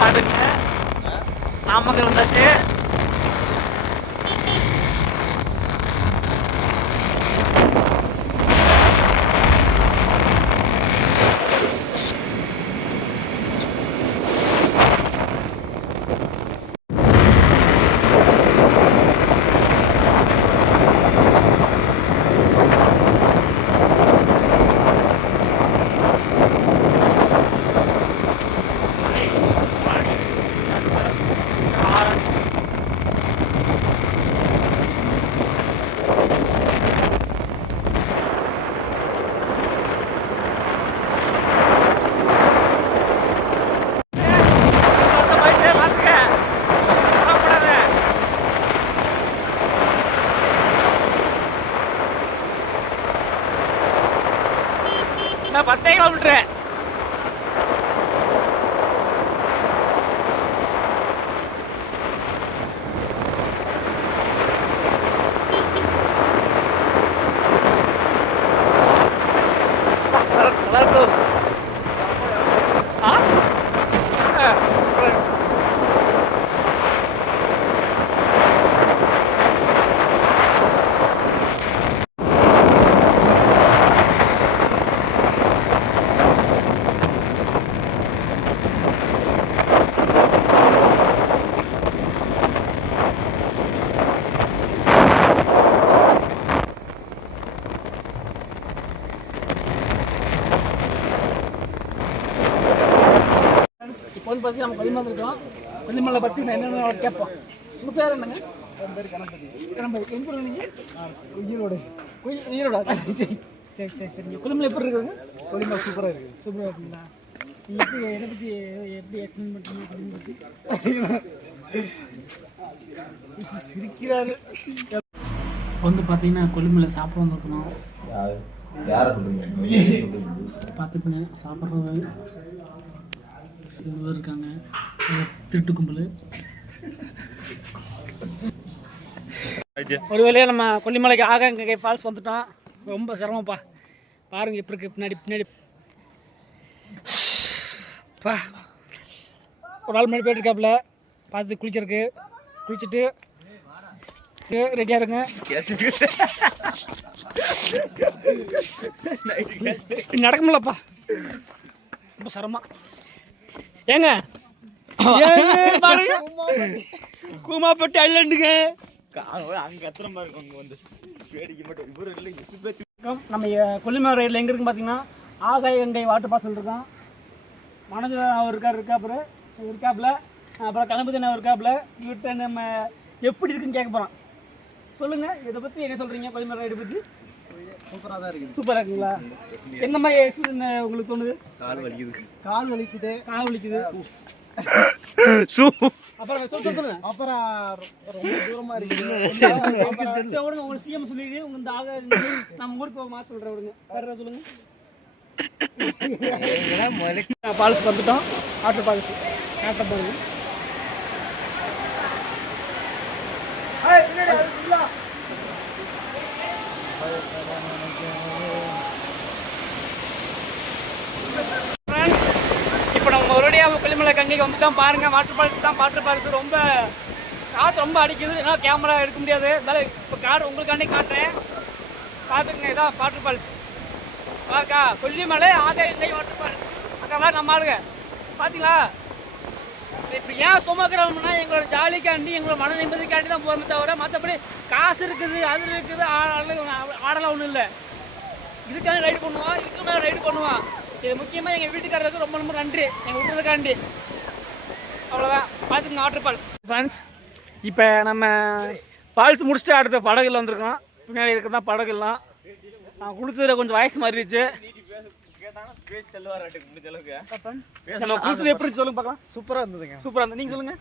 பாத்துங்க நாமக்கல் வந்தாச்சு. நான் 10 கிலோமீட்டர் இப்போ வந்து பார்த்தீங்கன்னா நம்ம கொல்லிமலை இருக்கோம். கொல்லிமலை பற்றி நான் என்னென்ன கேட்போம். உங்கள் பேர் என்னங்க? என் பேர் கணபதி. எங்கே ஊர் நீங்கள்? ஈரோடு. ஈரோடா? சரி சரி சரிங்க. கொல்லிமலை எப்படி இருக்குதுங்க? கொல்லிமலை சூப்பராக இருக்குது. சூப்பராக இருக்குங்களா? நீங்கள் எப்படி எதை பற்றி எப்படி எக்ஸ்பிளைன் பண்ணுறீங்க கொல்லிமலை பற்றி? சிரிக்கிறாரு. வந்து பார்த்தீங்கன்னா கொல்லிமலை சாப்பிட வந்துருக்கணும். பார்த்துக்குங்க சாப்பிட்றது இருக்காங்க திருட்டு கும்பல். ஒரு வேளையாக நம்ம கொல்லிமலைக்கு ஆகாங்கை ஃபால்ஸ் வந்துட்டோம். ரொம்ப சிரமப்பா. பாருங்க எப்படி இருக்கு பின்னாடி பின்னாடி பா. ஒரு ஆள் முன்னாடி போயிட்டுருக்காப்புல பார்த்து குளிக்கிறதுக்கு. குளிச்சுட்டு ரெடியாக இருங்க. நடக்க முடியலப்பா, ரொம்ப சிரமம். ஏங்க கூமாப்பட்டு ஐலண்டுங்க அங்கே எத்தனை மாதிரி இருக்கும். அங்கே வந்து வேடிக்கை மட்டும் இவர் இல்லை. நம்ம கொல்லிமலை ரைடில் எங்கே இருக்குன்னு பார்த்தீங்கன்னா ஆகாய கங்கை வாட்டர் பாஸ் இருக்கோம். மனோஜர் அவர் இருக்காப்புல. அப்புறம் கணபதி அவர் இருக்காப்புல. இவர்கிட்ட நம்ம எப்படி இருக்குன்னு கேட்க போகிறோம். சொல்லுங்கள், இதை பற்றி என்ன சொல்கிறீங்க? கொல்லிமலை ரைடு பற்றி சூப்பராக தான் இருக்குது. சூப்பராக இருக்குங்களா? எந்த மாதிரி எக்ஸ்பீரியன்ஸ் உங்களுக்கு தோணுது? கால் வலிக்குது. அப்புறம் சொல்லுங்க. அப்புறம் ரொம்ப தூரமாக இருக்குது. உங்களுக்கு சிஎம் சொல்லிட்டு உங்க இந்த ஆக நம்ம ஊருக்கு மாற்ற சொல்கிறேன். விடுங்க வேறு சொல்லுங்க. ஃபால்ஸ் வந்துட்டோம். வாட்டர் ஃபால்ஸ் காட்ட பாருங்க. இப்போ நம்ம மறுபடியும் கொல்லிமலை கங்கைக்கு வந்துட்டோம். பாருங்கள் வாட்டர் ஃபால்ஸ் தான். வாட்டர் ஃபால்ஸ் ரொம்ப காற்று ரொம்ப அடிக்குது. ஏன்னா கேமரா எடுக்க முடியாது. இருந்தாலும் இப்போ உங்களுக்காண்டி காட்டுறேன். பார்த்துக்குங்க, இதான் வாட்டர் ஃபால்ஸ். அக்கா கொல்லிமலை ஆகாய கங்கை வாட்டர் ஃபால்ஸ். அக்கா நம்ம ஆளுங்க பார்த்தீங்களா? இப்போ ஏன் சுமக்கிறோம்னா எங்களோட ஜாலிக்காண்டி எங்களோட மன நிம்மதிக்காண்டி தான் போகிறோமே தவிர மற்றபடி காசு இருக்குது அது இருக்குது ஆடலாம் ஒன்றும் இல்லை. இதுக்காக ரைடு பண்ணுவோம், இதுக்கு மேலே ரைடு பண்ணுவோம். இது முக்கியமாக எங்கள் வீட்டுக்காரருக்கு ரொம்ப ரொம்ப நன்றி எங்கள் விட்டுறதுக்காண்டி. அவ்வளோதான். பார்த்துக்கங்க வாட்டர் ஃபால்ஸ். ஃப்ரெண்ட்ஸ், இப்போ நம்ம ஃபால்ஸ் முடிச்சுட்டு அடுத்த படகுல வந்திருக்கோம். பின்னாடி இருக்கிறது தான் படகுலாம். நான் குளிச்சதில் கொஞ்சம் வயசு மாறிடுச்சு. நம்ம குளிச்சது எப்படி சொல்லுங்க பார்க்கலாம். சூப்பராக இருந்ததுங்க. சூப்பராக இருந்தது. நீங்கள் சொல்லுங்கள்.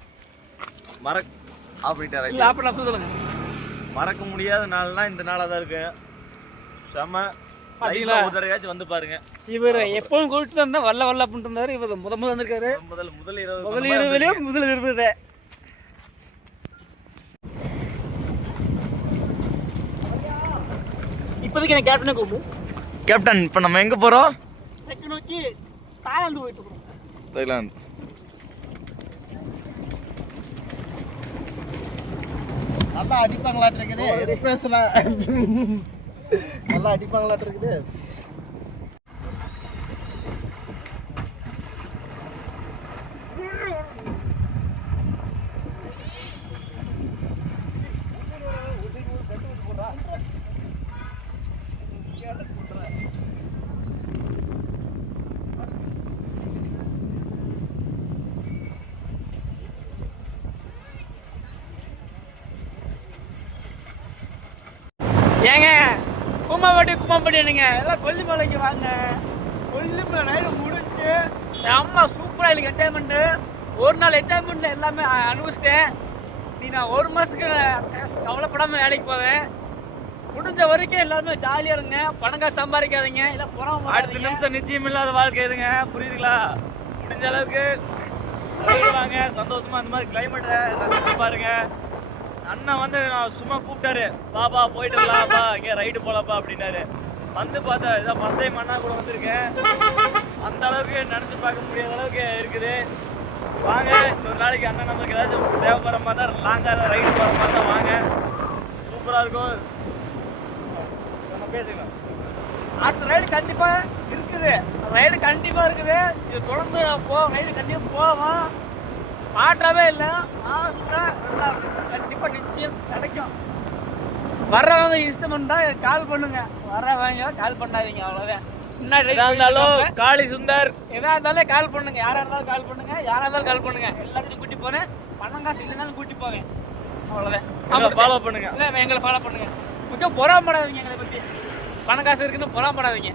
சொல்லுங்க. மறக்க முடியாத நாள்னா இந்த நாளாக தான் இருக்கு. செம பாத்தீங்களா? ஒரு தடவையாச்சும் வந்து பாருங்க. இவர் எப்பவும் கூப்பிட்டு வந்தா வரல அப்படின்ட்டு இருந்தாரு. இவர் முதல் வந்திருக்காரு. முதல் இரவு. இப்போதைக்கு எனக்கு கேப்டனே கூப்பிடு. கேப்டன், இப்போ நம்ம எங்கே போகிறோம்? தெற்கு நோக்கி தாய்லாந்து போயிட்டு இருக்கோம். தாய்லாந்து. நல்லா அடிப்பாங்களாட்டு இருக்குது எக்ஸ்பிரஸ்ல நல்லா அடிப்பாங்களாட்டு இருக்குது. ஏங்க கும்மாம்பட்டி என்னங்க எல்லாம் கொல்லிமலைக்கு வாங்க. கொல்லிமலை ரைடு முடிஞ்சு செம்ம சூப்பராக எனக்கு என்ஜாய்மெண்ட்டு. ஒரு நாள் என்ஜாய்மெண்ட்டில் எல்லாமே அனுபவிச்சிட்டேன். நான் 1 மாதத்துக்கு கவலைப்படாமல் வேலைக்கு போவேன். முடிஞ்ச வரைக்கும் எல்லாருமே ஜாலியாக இருங்க, பணம் சம்பாதிக்காதீங்க, இல்லை புறம். அடுத்த நிமிஷம் நிச்சயம் இல்லாத வாழ்க்கை எதுங்க, புரியுதுங்களா? முடிஞ்ச அளவுக்கு வாங்க, சந்தோஷமா இந்த மாதிரி கிளைமேட்டை ரசிச்சு பாருங்க. அண்ணன் வந்து நான் சும்மா கூப்பிட்டாரு, பாப்பா போயிட்டு வரலாம்ப்பா, இங்கே ரைடு போகலாப்பா அப்படின்னாரு. வந்து பார்த்தா இதான் ஃபஸ்ட் டைம் அண்ணா கூட வந்திருக்கேன். அந்த அளவுக்கு நினச்சி பார்க்க முடியாத அளவுக்கு இருக்குது. வாங்க, இன்னொரு நாளைக்கு அண்ணன் நமக்கு ஏதாச்சும் தேவைப்படுற மாதிரி தான், லாங்காக ரைடு போகிற மாதிரி தான் வாங்க. சூப்பராக இருக்கும். நம்ம பேசுங்க. அடுத்த ரைடு கண்டிப்பாக இருக்குது. இது தொடர்ந்து ரைடு கண்டிப்பாக போவோம். மாற்றவே இல்லை. கண்டிப்பாக நிச்சயம் கிடைக்கும். வர்றவங்க இஷ்டம் இருந்தால் கால் பண்ணுங்க, வர்றவங்க கால் பண்ணாதீங்க, அவ்வளோதான். இருந்தாலும் காளி சுந்தர் எதா இருந்தாலும் கால் பண்ணுங்க, யாரா இருந்தாலும் கால் பண்ணுங்க, எல்லாத்தையும் கூட்டி போனேன். பணம் காசு இல்லைனாலும் கூட்டி போவேன், அவ்வளோதான். ஃபாலோ பண்ணுங்க. இல்லை, எங்களை ஃபாலோ பண்ணுங்க. முக்கியம் பொறாமப்படாதீங்க, எங்களை பற்றி. பணம் காசு இருக்குன்னு பொறாமப்படாதீங்க.